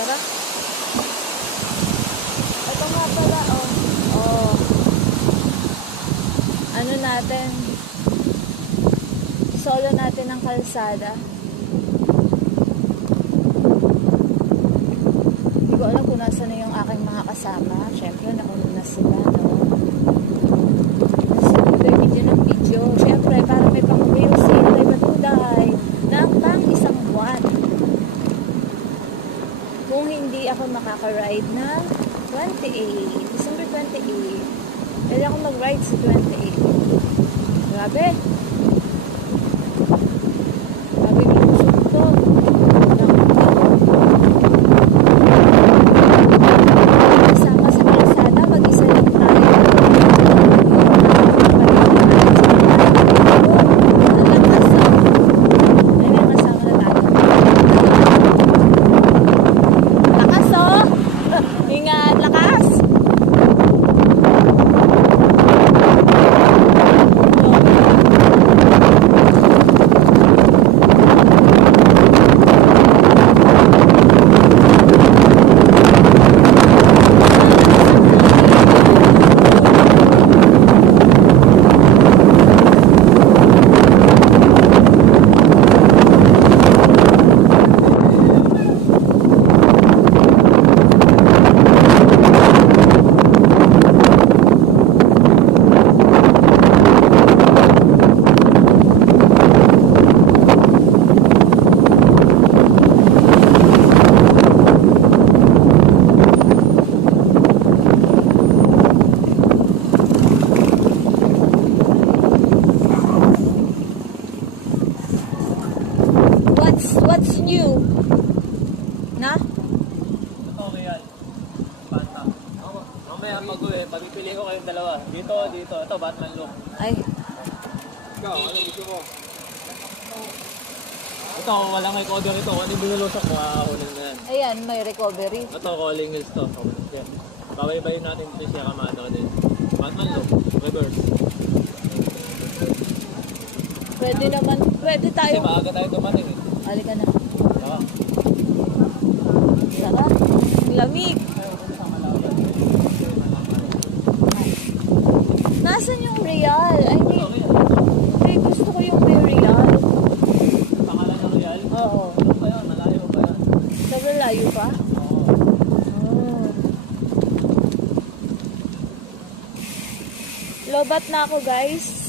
Tara. Ito nga pala, oh. Oh. Ano natin? Solo natin ang kalsada. Hindi ko alam kung nasa na yung aking mga kasama. Siyempre, nauna na sila, no? Video ng video. Siyempre, para may pang-reels ay matuday ng pang isang buwan. Kung hindi ako makaka-ride na 28, December 28, pwede ako mag-ride sa 28. Grabe. Grabe yung suntok. Kasama sa kalsada, mag-isa lang tayo. What's new? Na? Ito, Real. Panta. Mamaya pag-uwi, pagpipili ko kayong dalawa. Dito. Ito, Batman look. Ay, Ikaw, ano gusto mo? Ito, walang recorder ito. Kung ano yung binulusok mo, kakakunin na yan. ayan, may recovery. Ito, calling wheels to. Yan. Babay-bayin natin ito siya kamado din. Batman look. Reverse. Pwede naman, pwede Kasi tayo. maaga tayo dumating eh. Halika na. Saka, Saka, lamig. Nasaan yung real? I mean, hindi, gusto ko yung may real. pangalan ng Real. Oo. Ano pa yan? Malayo pa yan. Sobrang layo pa? Oo. Oh. Lobat na ako, guys.